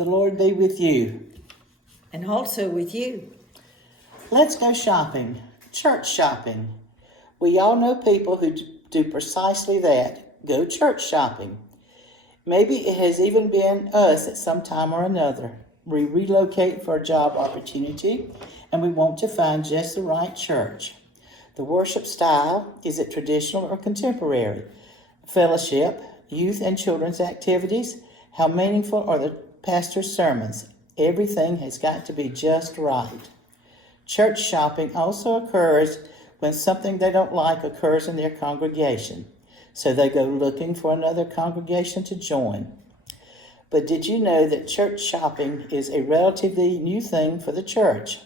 The Lord be with you. And also with you. Let's go shopping. Church shopping. We all know people who do precisely that. Go church shopping. Maybe it has even been us at some time or another. We relocate for a job opportunity and we want to find just the right church. The worship style, is it traditional or contemporary? Fellowship, youth and children's activities, how meaningful are the pastor's sermons? Everything has got to be just right. Church shopping also occurs when something they don't like occurs in their congregation, so they go looking for another congregation to join. But did you know that church shopping is a relatively new thing for the church?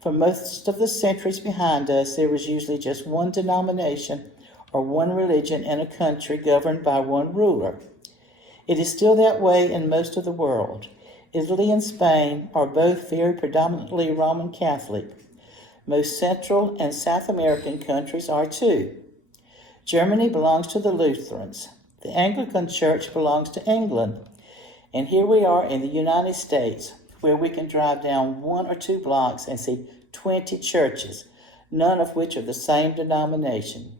For most of the centuries behind us, there was usually just one denomination or one religion in a country governed by one ruler. It is still that way in most of the world. Italy and Spain are both very predominantly Roman Catholic. Most Central and South American countries are too. Germany belongs to the Lutherans. The Anglican Church belongs to England. And here we are in the United States, where we can drive down 1 or 2 blocks and see 20 churches, none of which are the same denomination.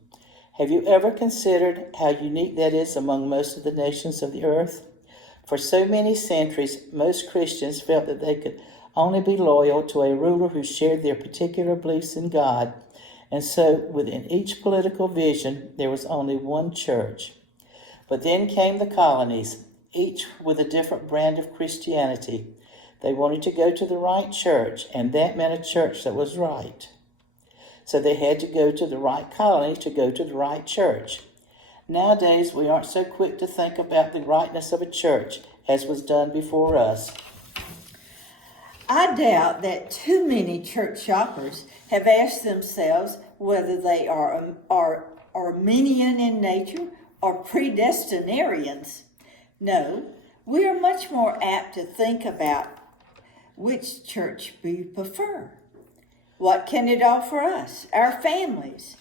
Have you ever considered how unique that is among most of the nations of the earth? For so many centuries, most Christians felt that they could only be loyal to a ruler who shared their particular beliefs in God, and so within each political vision, there was only one church. But then came the colonies, each with a different brand of Christianity. They wanted to go to the right church, and that meant a church that was right. So they had to go to the right colony to go to the right church. Nowadays, we aren't so quick to think about the rightness of a church as was done before us. I doubt that too many church shoppers have asked themselves whether they are Arminian in nature or predestinarians. No, we are much more apt to think about which church we prefer. What can it offer us, our families?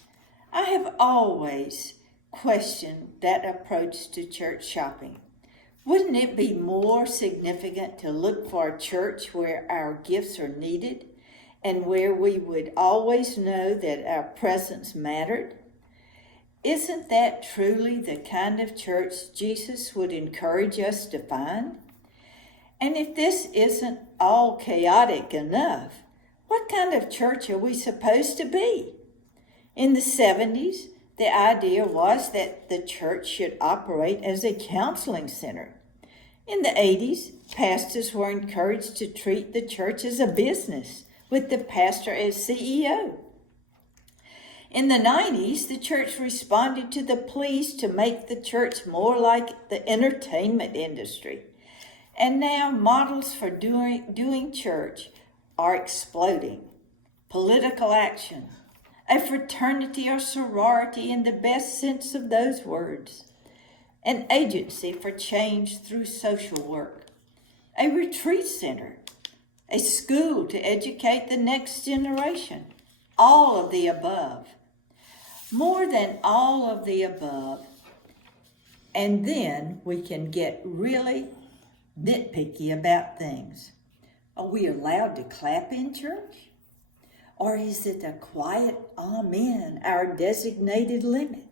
I have always questioned that approach to church shopping. Wouldn't it be more significant to look for a church where our gifts are needed and where we would always know that our presence mattered? Isn't that truly the kind of church Jesus would encourage us to find? And if this isn't all chaotic enough, what kind of church are we supposed to be? In the 70s, the idea was that the church should operate as a counseling center. In the 80s, pastors were encouraged to treat the church as a business, with the pastor as CEO. In the 90s, the church responded to the pleas to make the church more like the entertainment industry. And now models for doing church are exploding. Political action, a fraternity or sorority in the best sense of those words, an agency for change through social work, a retreat center, a school to educate the next generation, all of the above. More than all of the above, and then we can get really nitpicky about things. Are we allowed to clap in church? Or is it a quiet amen, our designated limit?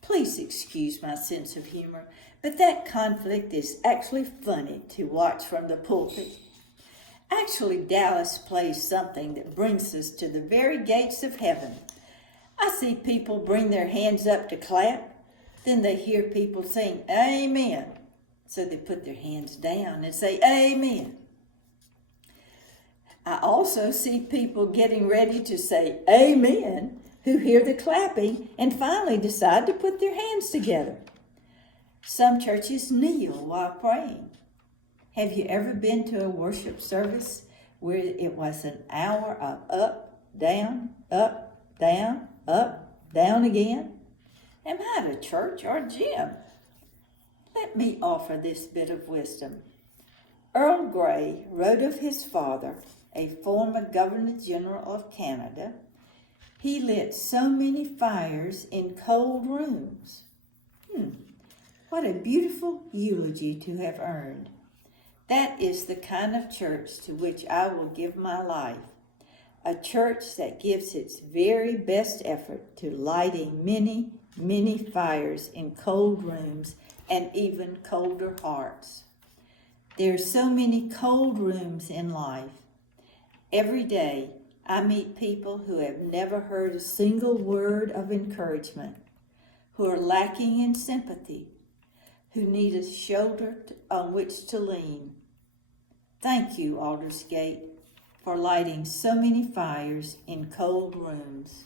Please excuse my sense of humor, but that conflict is actually funny to watch from the pulpit. Actually, Dallas plays something that brings us to the very gates of heaven. I see people bring their hands up to clap, then they hear people sing amen. So they put their hands down and say amen. I also see people getting ready to say amen who hear the clapping and finally decide to put their hands together. Some churches kneel while praying. Have you ever been to a worship service where it was an hour of up, down, down again? Am I at a church or a gym? Let me offer this bit of wisdom. Earl Grey wrote of his father, a former Governor General of Canada. He lit so many fires in cold rooms. What a beautiful eulogy to have earned. That is the kind of church to which I will give my life. A church that gives its very best effort to lighting many, many fires in cold rooms and even colder hearts. There are so many cold rooms in life. Every day, I meet people who have never heard a single word of encouragement, who are lacking in sympathy, who need a shoulder on which to lean. Thank you, Aldersgate, for lighting so many fires in cold rooms.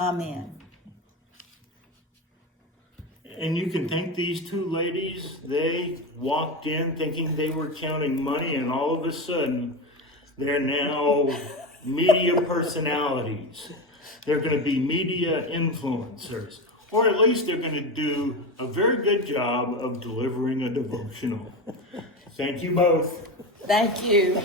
Amen. And you can thank these two ladies. They walked in thinking they were counting money, and all of a sudden, they're now media personalities. They're going to be media influencers. Or at least they're going to do a very good job of delivering a devotional. Thank you both. Thank you.